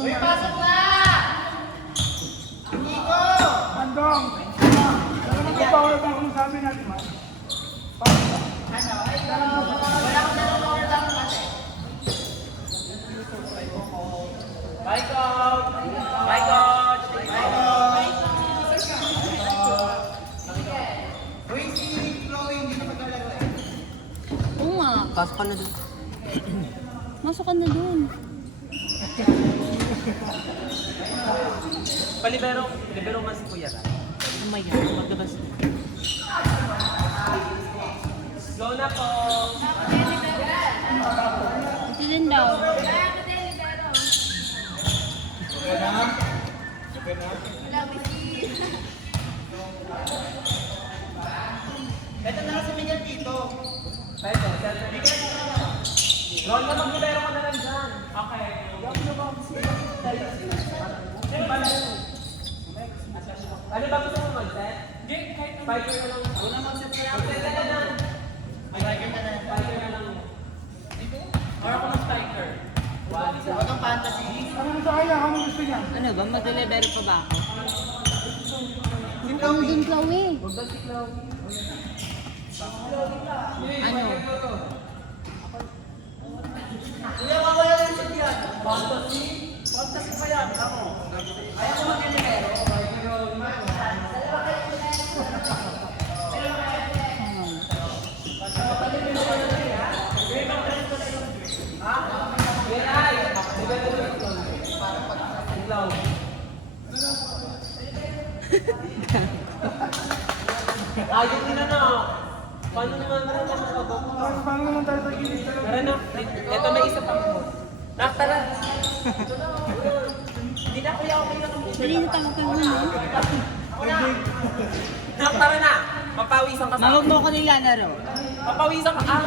Uy, pasok na! Nico! Bandong! Ano naman power bank kung sabi natin, man? Ano? Wala akong nanonood lang kasi. Bye, Coach! Bye, Coach! Bye, Coach! Uy, si Chloe, hindi na maglalaro eh. Oo nga. Pasok ka na dun. Masok ka na dun. Libero man si Kuya Ran. Oh my God. Maglabas. Go na po! Ito din daw. Ito na lang si Miguel dito. Ron na maglibero ka na lang dyan. Okay. Ano ba gusto mo mag-set? Spiker na lang. Una mag-set ka lang. Mag-set ka na lang. Spiker na lang. Or ako ng spiker. Huwag ang fantasy. Ano mo sa kaya? Ano gusto niya? Ano ba? Mag-deliver pa ba ako? Ano dun, Chloe? Ano? Kuya, mawala lang sa diyan. Fantasy? Fantasy pa yan. Ako. Ayaw ko mag-inilero. Ayun din na. Paano naman na naman ako? Paano naman tayo sa gilid? Tara na. Ito may isa pang mo. Nak, tara. Hindi na kuya okay lang. Dali na tayo kay Juan, no? Nak, tara na. Papawisan ka sa akin. Mamag mo ko nila na ro. Papawisan ka. Ah,